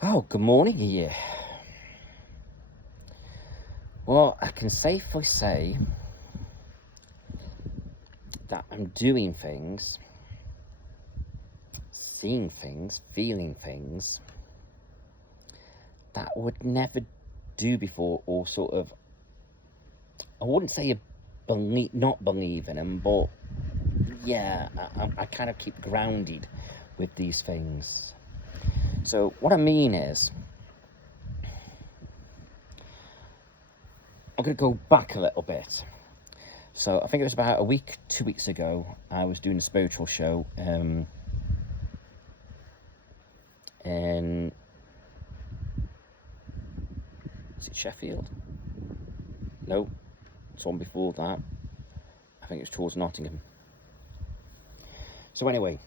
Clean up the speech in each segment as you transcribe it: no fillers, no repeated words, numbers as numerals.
Oh, good morning here. Well, I can safely say that I'm doing things, seeing things, feeling things that I would never do before, or sort of, I wouldn't say not believe in them, but yeah, I kind of keep grounded with these things. So what I mean is, I'm going to go back a little bit. So I think it was about a week, 2 weeks ago, I was doing a spiritual show in, is it Sheffield? No, it's one before that. I think it's towards Nottingham. So anyway,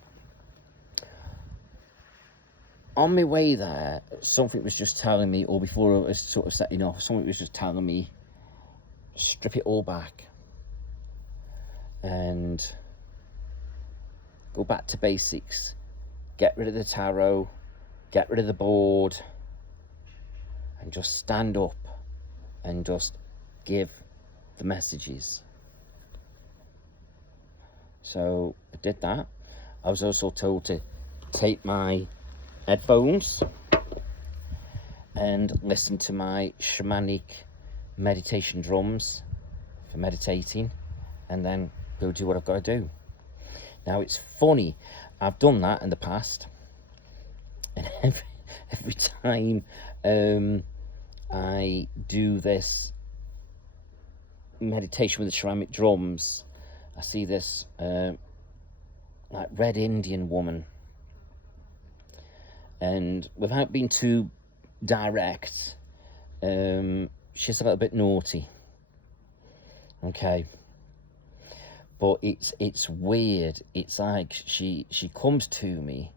on my way there, something was just telling me, or before I was sort of setting off, something was just telling me, strip it all back and go back to basics. Get rid of the tarot, get rid of the board, and just stand up and just give the messages. So I did that. I was also told to take my headphones and listen to my shamanic meditation drums for meditating, and then go do what I've got to do. Now it's funny, I've done that in the past, and every time I do this meditation with the ceramic drums, I see this like red Indian woman, and without being too direct, she's a little bit naughty, okay, but it's weird. It's like she comes to me,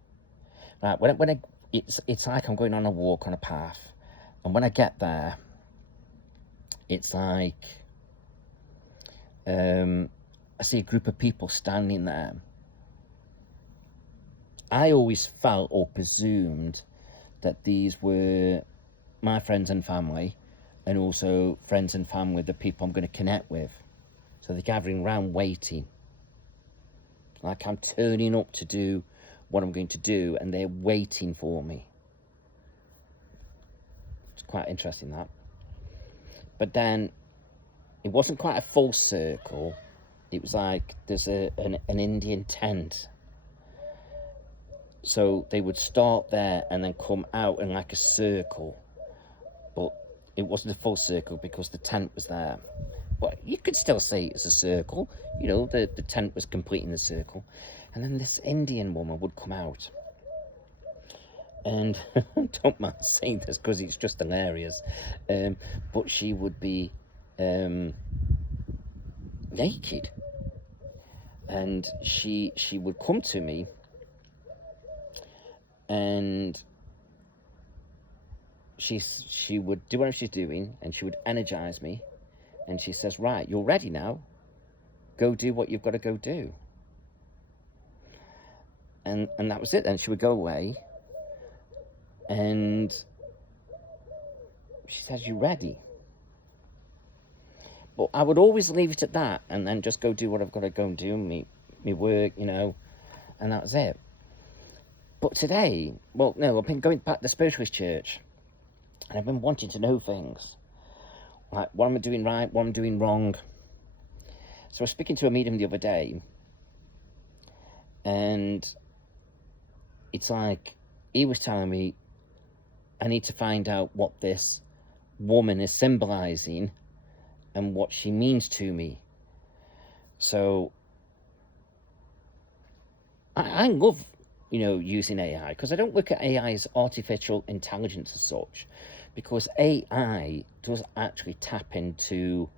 right, it's like I'm going on a walk on a path, and when I get there, it's like I see a group of people standing there. I always felt or presumed that these were my friends and family, and also friends and family of the people I'm going to connect with. So they're gathering around waiting. Like I'm turning up to do what I'm going to do, and they're waiting for me. It's quite interesting, that. But then it wasn't quite a full circle. It was like there's an Indian tent. So they would start there and then come out in like a circle. But it wasn't a full circle because the tent was there. But you could still say it's a circle. You know, the tent was completing the circle. And then this Indian woman would come out. And don't mind saying this because it's just hilarious. But she would be naked. And she would come to me, and she would do whatever she's doing, and she would energize me, and she says, right, you're ready now, go do what you've got to go do. And that was it. Then she would go away, and she says, you ready? But I would always leave it at that, and then just go do what I've got to go and do, me work, you know, and that was it. But today, well, no, I've been going back to the spiritualist church, and I've been wanting to know things. Like, what am I doing right? What am I doing wrong? So I was speaking to a medium the other day, and it's like, he was telling me, I need to find out what this woman is symbolizing and what she means to me. So I love, you know, using AI, because I don't look at AI as artificial intelligence as such, because AI does actually tap into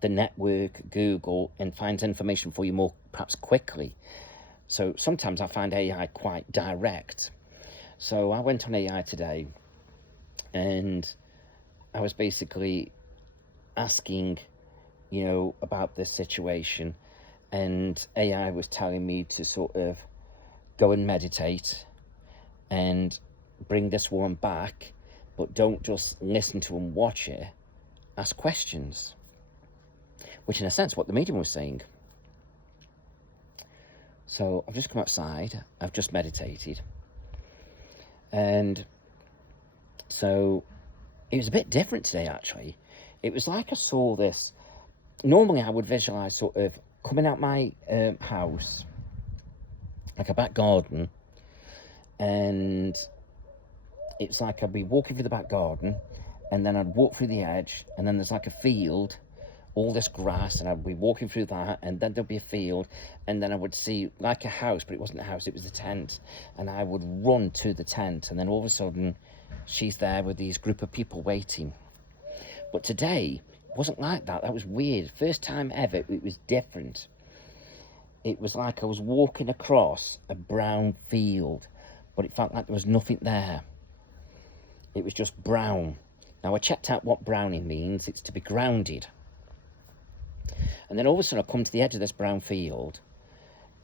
the network, Google, and finds information for you more perhaps quickly. So sometimes I find AI quite direct. So I went on AI today, and I was basically asking, you know, about this situation, and AI was telling me to sort of go and meditate, and bring this woman back, but don't just listen to and watch it. Ask questions. Which, in a sense, what the medium was saying. So I've just come outside. I've just meditated. And so it was a bit different today, actually. It was like I saw this. Normally, I would visualize sort of coming out my house, like a back garden, and it's like I'd be walking through the back garden, and then I'd walk through the edge, and then there's like a field, all this grass, and I'd be walking through that, and then there'd be a field, and then I would see like a house, but it wasn't a house, it was a tent, and I would run to the tent, and then all of a sudden, she's there with these group of people waiting. But today, it wasn't like that. That was weird. First time ever, it was different. It was like I was walking across a brown field, but it felt like there was nothing there. It was just brown. Now, I checked out what browning means. It's to be grounded. And then all of a sudden, I come to the edge of this brown field,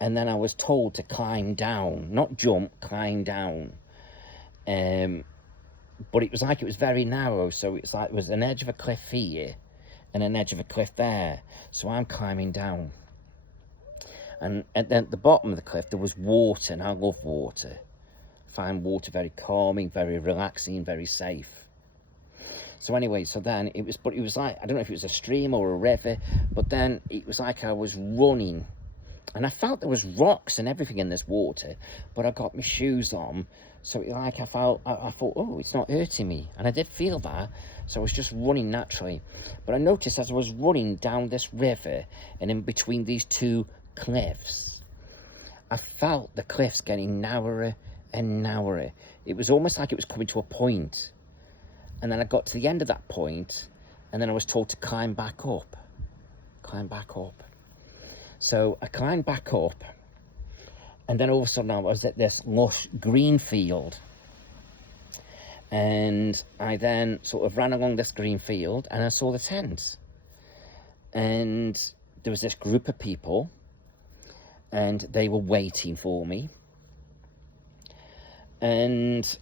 and then I was told to climb down, not jump, climb down. But it was like it was very narrow, so it's like it was an edge of a cliff here and an edge of a cliff there. So I'm climbing down. And at the bottom of the cliff, there was water, and I love water. I find water very calming, very relaxing, very safe. So anyway, so then it was like, I don't know if it was a stream or a river, but then it was like I was running. And I felt there was rocks and everything in this water, but I got my shoes on, so I thought, oh, it's not hurting me. And I did feel that, so I was just running naturally. But I noticed as I was running down this river and in between these two cliffs, I felt the cliffs getting narrower and narrower. It was almost like it was coming to a point. And then I got to the end of that point, and then I was told to climb back up. Climb back up. So I climbed back up, and then all of a sudden I was at this lush green field. And I then sort of ran along this green field, and I saw the tent. And there was this group of people, and they were waiting for me. And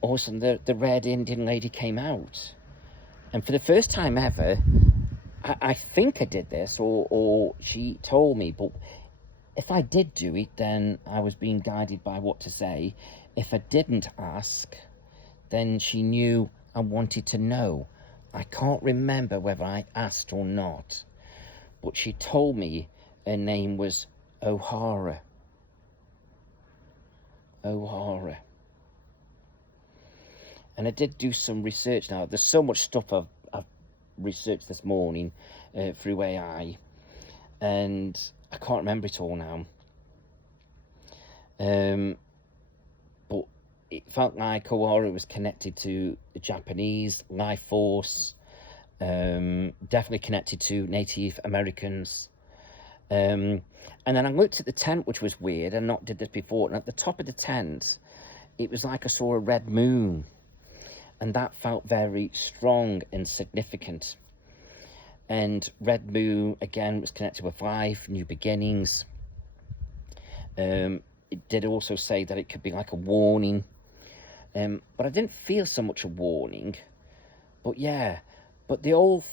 all of a sudden the red Indian lady came out. And for the first time ever, I think I did this, or she told me, but if I did do it, then I was being guided by what to say. If I didn't ask, then she knew I wanted to know. I can't remember whether I asked or not, but she told me her name was Ohara. Ohara. And I did do some research now. There's so much stuff I've researched this morning through AI, and I can't remember it all now. But it felt like Ohara was connected to the Japanese life force, definitely connected to Native Americans. And then I looked at the tent, which was weird. I not did this before. And at the top of the tent, it was like I saw a red moon. And that felt very strong and significant. And red moon, again, was connected with life, new beginnings. It did also say that it could be like a warning. But I didn't feel so much a warning. But yeah, but the whole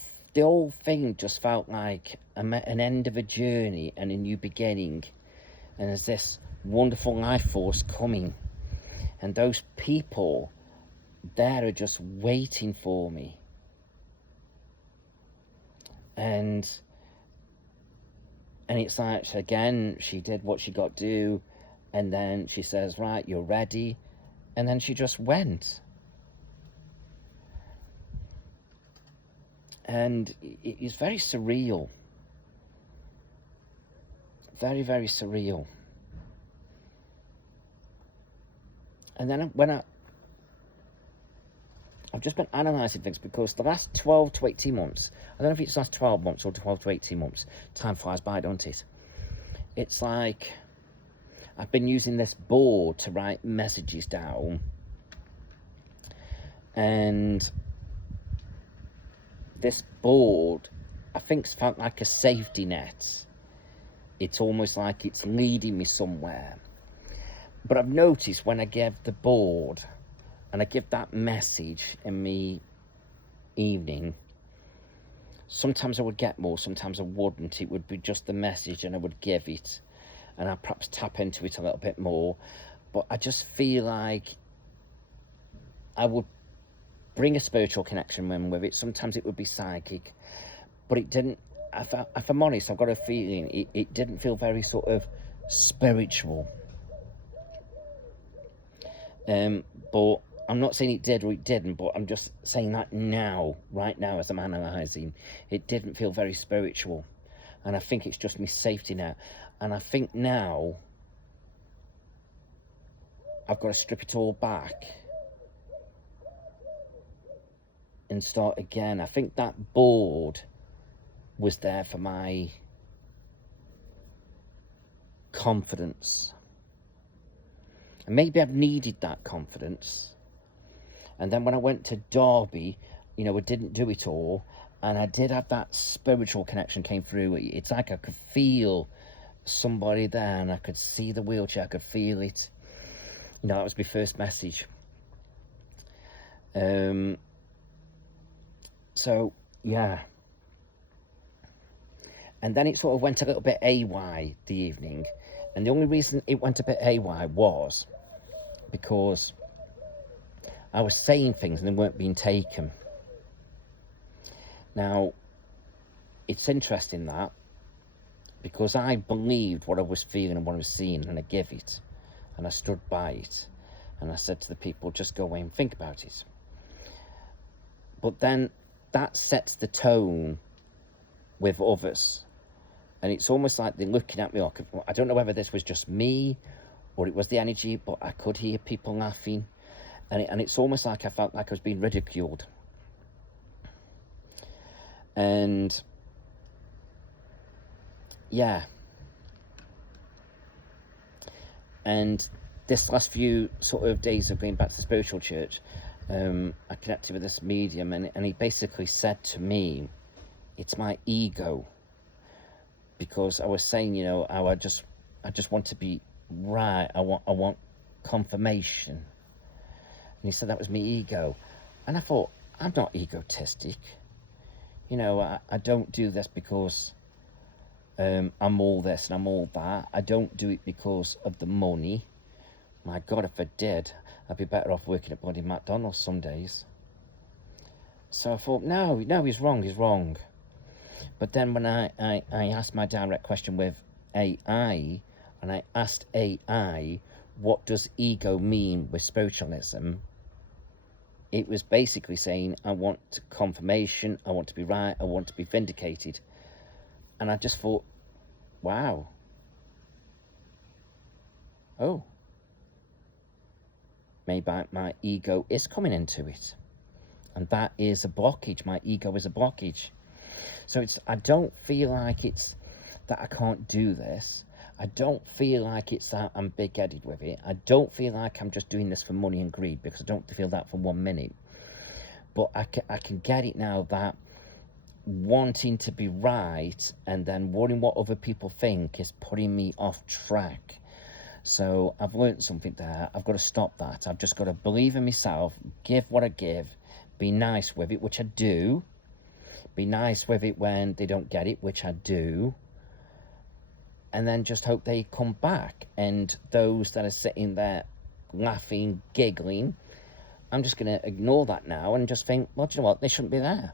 thing just felt like an end of a journey and a new beginning. And there's this wonderful life force coming. And those people there are just waiting for me. And it's like, again, she did what she got to do, and then she says, right, you're ready, and then she just went. And it is very surreal. Very, very surreal. And then I've just been analysing things, because the last 12 to 18 months, I don't know if it's the last 12 months or 12 to 18 months, time flies by, don't it? It's like I've been using this board to write messages down, and this board, I think, felt like a safety net. It's almost like it's leading me somewhere. But I've noticed when I give the board and I give that message in me evening, sometimes I would get more, sometimes I wouldn't. It would be just the message and I would give it, and I'd perhaps tap into it a little bit more. But I just feel like I would bring a spiritual connection in with it. Sometimes it would be psychic, but it didn't, if I'm honest, I've got a feeling it didn't feel very sort of spiritual. But I'm not saying it did or it didn't, but I'm just saying that now, right now, as I'm analysing, it didn't feel very spiritual. And I think it's just my safety net. And I think now I've got to strip it all back and start again. I think that board was there for my confidence. And maybe I've needed that confidence. And then when I went to Derby, I didn't do it all. And I did have that spiritual connection came through. It's like I could feel somebody there and I could see the wheelchair. I could feel it. That was my first message. So, yeah. And then it sort of went a little bit AY the evening. And the only reason it went a bit AY was because I was saying things and they weren't being taken. Now, it's interesting that, because I believed what I was feeling and what I was seeing, and I gave it, and I stood by it, and I said to the people, just go away and think about it. But then that sets the tone with others, and it's almost like they're looking at me like, I don't know whether this was just me or it was the energy, but I could hear people laughing, and it's almost like I felt like I was being ridiculed. And yeah, and this last few sort of days of going back to the spiritual church, I connected with this medium, and he basically said to me, it's my ego, because I was saying, how I just want to be right. I want confirmation. And he said that was my ego. And I thought, I'm not egotistic. I don't do this because I'm all this and I'm all that. I don't do it because of the money. My God, if I did, I'd be better off working at bloody McDonald's some days. So I thought, no, he's wrong. But then when I asked my direct question with AI, and I asked AI, what does ego mean with spiritualism? It was basically saying, I want confirmation, I want to be right, I want to be vindicated. And I just thought, wow. Oh. Maybe my ego is coming into it. And that is a blockage. My ego is a blockage. So I don't feel like it's that I can't do this. I don't feel like it's that I'm big-headed with it. I don't feel like I'm just doing this for money and greed, because I don't feel that for 1 minute. But I can get it now, that wanting to be right and then worrying what other people think is putting me off track. So I've learned something there. I've got to stop that. I've just got to believe in myself, give what I give, be nice with it, which I do. Be nice with it when they don't get it, which I do. And then just hope they come back. And those that are sitting there laughing, giggling, I'm just going to ignore that now and just think, well, do you know what? They shouldn't be there.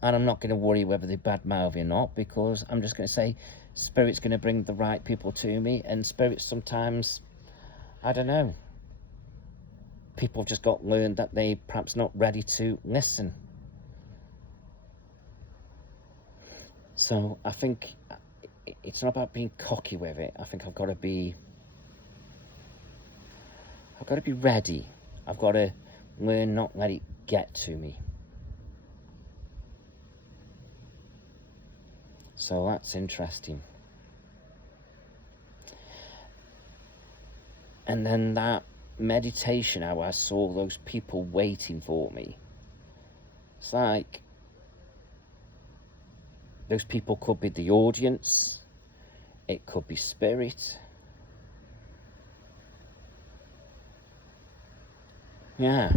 And I'm not going to worry whether they badmouth or not, because I'm just going to say, Spirit's going to bring the right people to me. And Spirit sometimes, I don't know, people have just got learned that they perhaps not ready to listen. So I think it's not about being cocky with it. I think I've got to be ready. I've got to learn not let it get to me. So that's interesting. And then that meditation, how I saw those people waiting for me. It's like those people could be the audience, it could be Spirit, Yeah.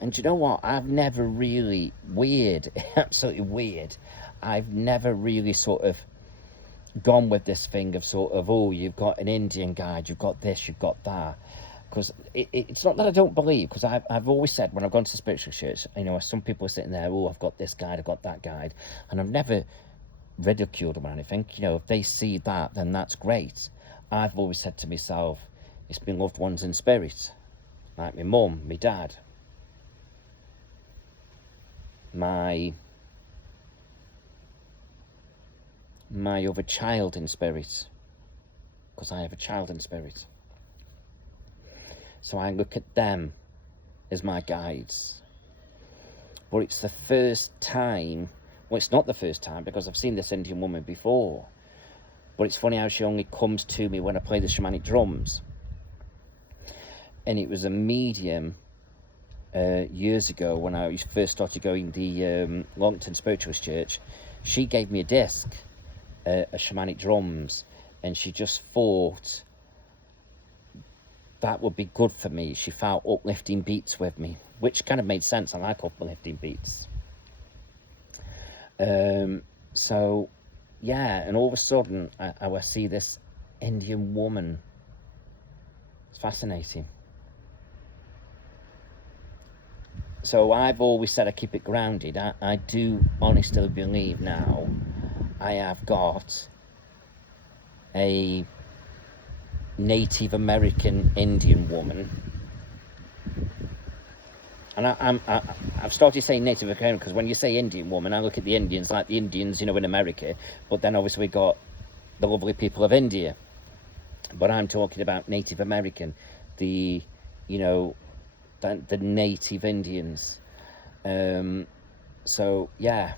And you know what? I've never really, weird, absolutely weird, I've never really sort of gone with this thing of sort of, oh, you've got an Indian guide, you've got this, you've got that. Because it's not that I don't believe, because I've always said when I've gone to spiritual church, you know, some people are sitting there, oh, I've got this guide, I've got that guide, and I've never ridiculed them or anything. You know, if they see that, then that's great. I've always said to myself, it's been loved ones in spirit, like my mum, my dad, my other child in spirit, because I have a child in spirit. So I look at them as my guides. But it's the first time, well, it's not the first time, because I've seen this Indian woman before, but it's funny how she only comes to me when I play the shamanic drums. And it was a medium years ago when I first started going the Longton Spiritualist Church. She gave me a disc, a shamanic drums, and she just thought that would be good for me. She felt uplifting beats with me, which kind of made sense. I like uplifting beats. So yeah, and all of a sudden I see this Indian woman. It's fascinating. So I've always said I keep it grounded. I do honestly believe now I have got a Native American Indian woman. And I've started saying Native American because when you say Indian woman, I look at the Indians like the Indians, you know, in America. But then obviously we got the lovely people of India. But I'm talking about Native American, the, you know, the native Indians. So yeah,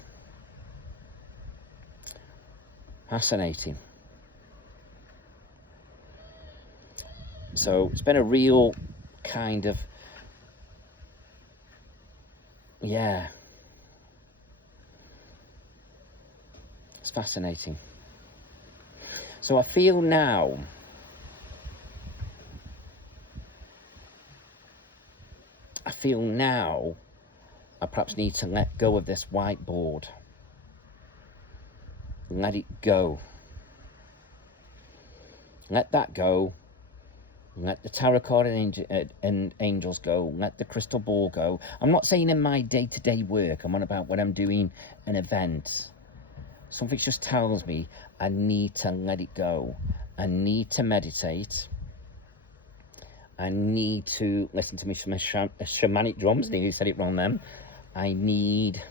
fascinating. So it's been a real kind of, yeah, it's fascinating. So I feel now I perhaps need to let go of this whiteboard. Let it go. Let that go. Let the tarot card and angels go. Let the crystal ball go. I'm not saying in my day-to-day work. I'm on about when I'm doing an event. Something just tells me I need to let it go. I need to meditate. I need to listen to my shamanic drums. You said it wrong then. I need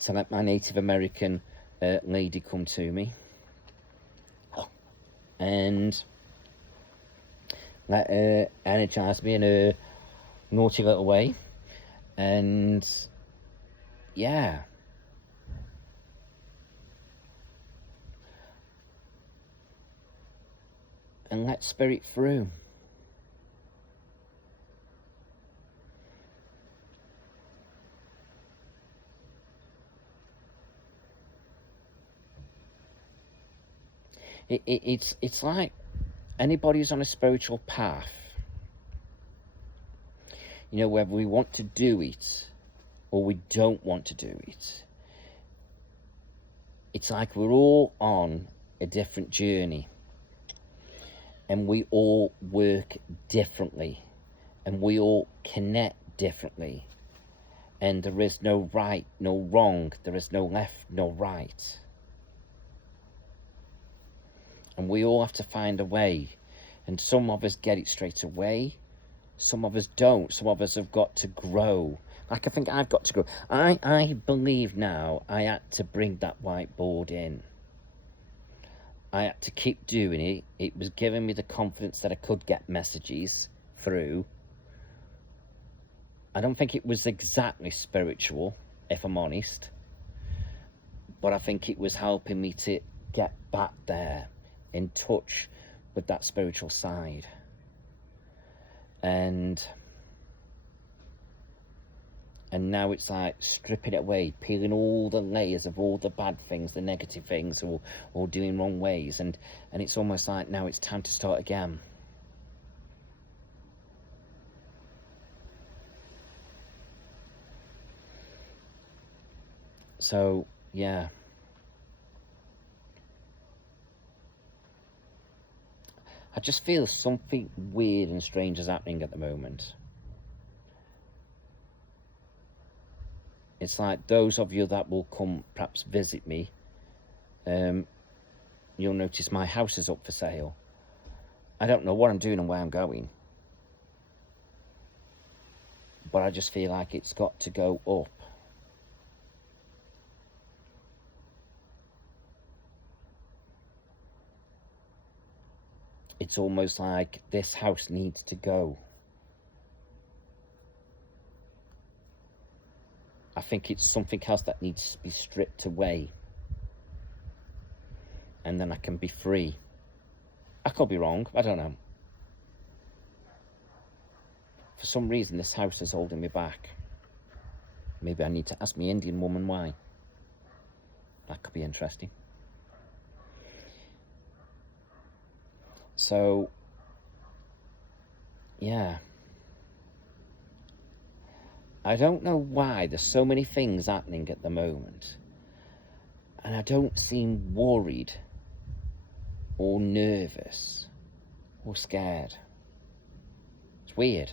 to let my Native American lady come to me. And let her energize me in a naughty little way. And yeah. And let spirit through. It's like anybody who's on a spiritual path, you know, whether we want to do it or we don't want to do it, it's like we're all on a different journey. And we all work differently, and we all connect differently, and there is no right, no wrong, there is no left, no right, and we all have to find a way. And some of us get it straight away, some of us don't, some of us have got to grow. Like I think I've got to grow. I believe now I had to bring that whiteboard in. I had to keep doing it. It was giving me the confidence that I could get messages through. I don't think it was exactly spiritual, if I'm honest. But I think it was helping me to get back there, in touch with that spiritual side. And now it's like stripping it away, peeling all the layers of all the bad things, the negative things, or doing wrong ways. And it's almost like now it's time to start again. So, yeah. I just feel something weird and strange is happening at the moment. It's like those of you that will come perhaps visit me, you'll notice my house is up for sale. I don't know what I'm doing and where I'm going, but I just feel like it's got to go up. It's almost like this house needs to go. I think it's something else that needs to be stripped away. And then I can be free. I could be wrong, I don't know. For some reason, this house is holding me back. Maybe I need to ask my Indian woman why. That could be interesting. So, yeah. I don't know why there's so many things happening at the moment. And I don't seem worried or nervous or scared. It's weird.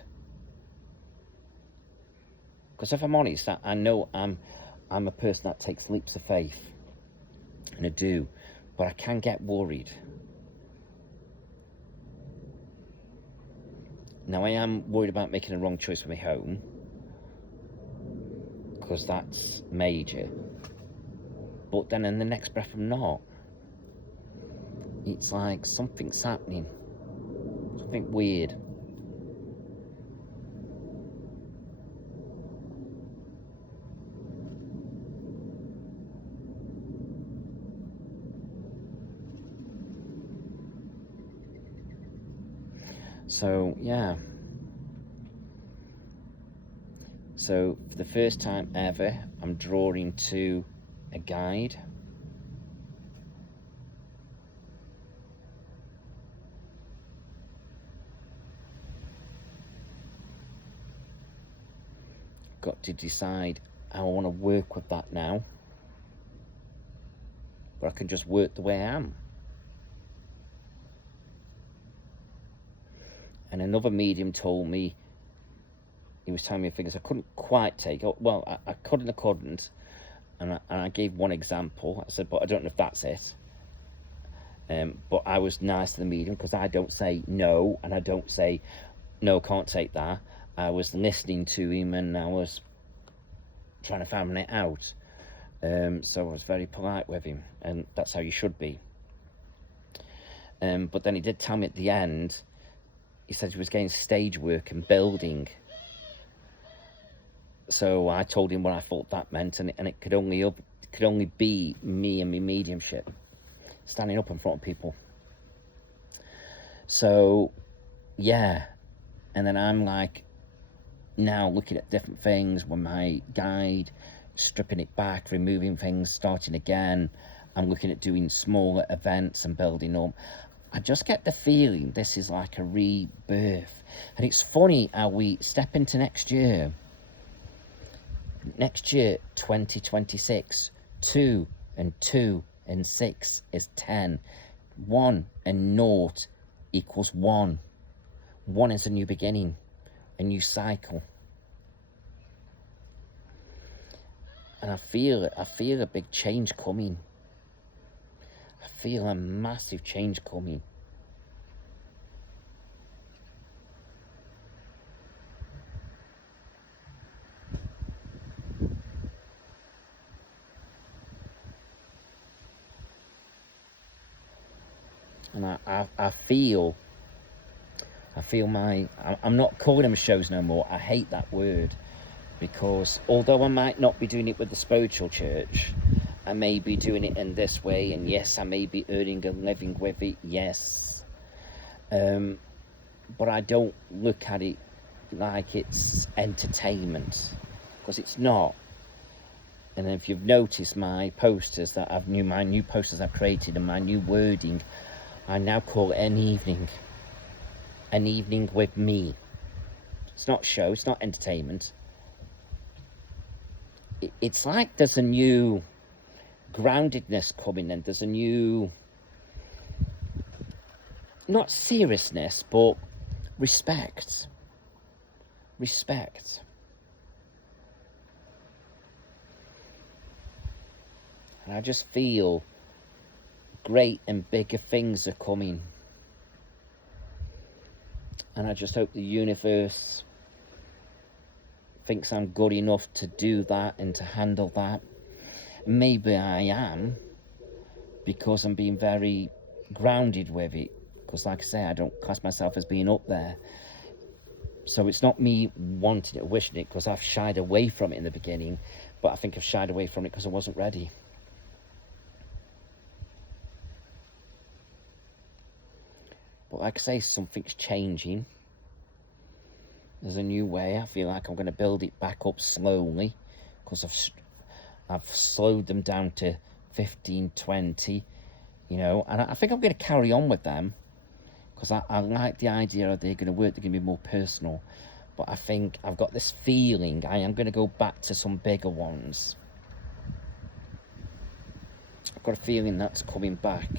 Because if I'm honest, I know I'm a person that takes leaps of faith. And I do. But I can get worried. Now, I am worried about making a wrong choice for my home, because that's major. But then in the next breath, I'm not. It's like something's happening. Something weird. So, yeah. So, for the first time ever, I'm drawing to a guide. Got to decide how I want to work with that now. But I can just work the way I am. And another medium told me, he was telling me things I couldn't quite take. Well, I could and I couldn't. And I gave one example. I said, but I don't know if that's it. But I was nice to the medium, because I don't say no, and I don't say, no, can't take that. I was listening to him, and I was trying to find it out. So I was very polite with him, and that's how you should be. But then he did tell me at the end, he said he was getting stage work and building. So I told him what I thought that meant, and it could only be me and my mediumship, standing up in front of people. So, yeah. And then I'm like, now looking at different things with my guide, stripping it back, removing things, starting again. I'm looking at doing smaller events and building up. I just get the feeling this is like a rebirth. And it's funny how we step into next year. Next year, 2026, 2 and 2 and 6 is 10. 1 and 0 equals 1. 1 is a new beginning, a new cycle. And I feel it. I feel a big change coming. I feel a massive change coming. And I feel I'm not calling them shows no more. I hate that word, because although I might not be doing it with the spiritual church, I may be doing it in this way, and yes, I may be earning a living with it, yes. But I don't look at it like it's entertainment, because it's not. And if you've noticed my posters that my new posters I've created and my new wording, I now call it an evening. An evening with me. It's not show, it's not entertainment. it's like there's a new groundedness coming, and there's a new, not seriousness, but respect. Respect. And I just feel great and bigger things are coming. And I just hope the universe thinks I'm good enough to do that and to handle that. Maybe I am, because I'm being very grounded with it. Because like I say, I don't class myself as being up there. So it's not me wanting it or wishing it, because I've shied away from it in the beginning. But I think I've shied away from it because I wasn't ready. But like I say, something's changing. There's a new way. I feel like I'm going to build it back up slowly, because I've slowed them down to 15, 20, you know. And I think I'm going to carry on with them, because I like the idea of they're going to work, they're going to be more personal. But I think I've got this feeling I am going to go back to some bigger ones. I've got a feeling that's coming back.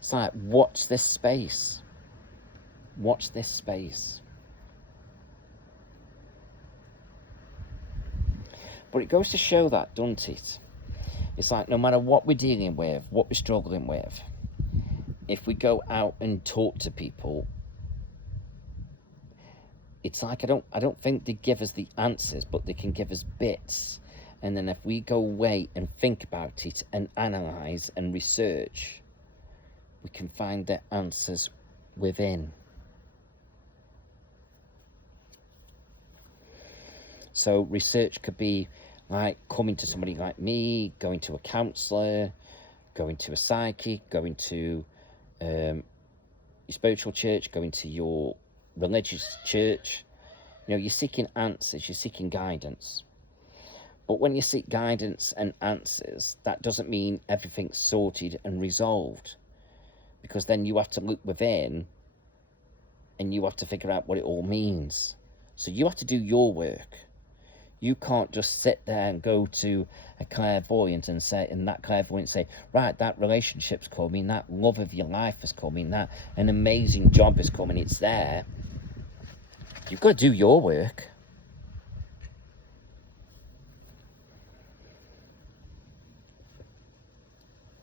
It's like, watch this space. Watch this space. But it goes to show that, doesn't it? It's like, no matter what we're dealing with, what we're struggling with, if we go out and talk to people, it's like, I don't think they give us the answers, but they can give us bits. And then if we go away and think about it and analyse and research, we can find the answers within. So research could be like coming to somebody like me, going to a counsellor, going to a psychic, going to your spiritual church, going to your religious church. You know, you're seeking answers, you're seeking guidance. But when you seek guidance and answers, that doesn't mean everything's sorted and resolved. Because then you have to look within and you have to figure out what it all means. So you have to do your work. You can't just sit there and go to a clairvoyant and say, and that clairvoyant say, right, that relationship's coming, that love of your life is coming, that an amazing job is coming, it's there. You've got to do your work.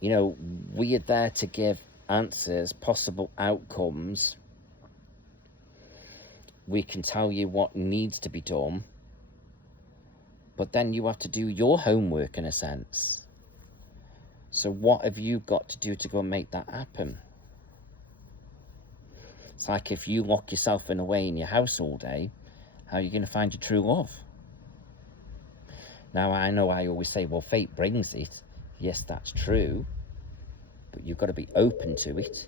You know, we are there to give answers, possible outcomes. We can tell you what needs to be done. But then you have to do your homework in a sense. So what have you got to do to go and make that happen? It's like if you lock yourself away in your house all day, how are you going to find your true love? Now, I know I always say, well, fate brings it. Yes, that's true. But you've got to be open to it.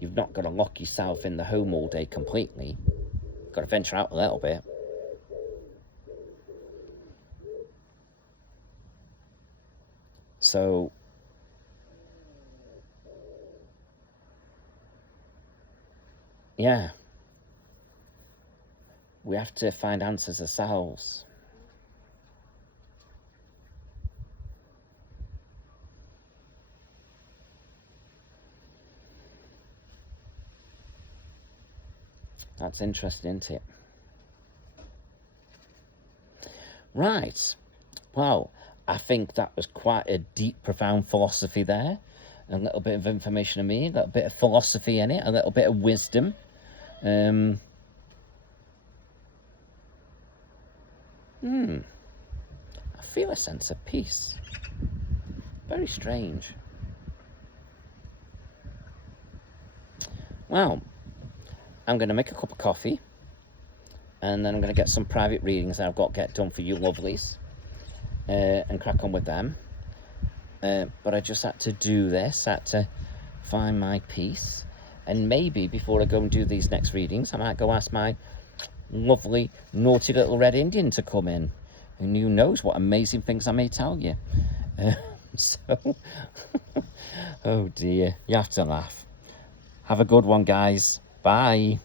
You've not got to lock yourself in the home all day completely. You've got to venture out a little bit. So, yeah, we have to find answers ourselves. That's interesting, isn't it? Right. Well, I think that was quite a deep, profound philosophy there. A little bit of information on me, a little bit of philosophy in it, a little bit of wisdom. I feel a sense of peace. Very strange. Well, I'm going to make a cup of coffee, and then I'm going to get some private readings that I've got to get done for you lovelies, and crack on with them. But I just had to do this, had to find my peace, and maybe before I go and do these next readings, I might go ask my lovely, naughty little red Indian to come in, and who knows what amazing things I may tell you. So, oh dear, you have to laugh. Have a good one, guys. Bye.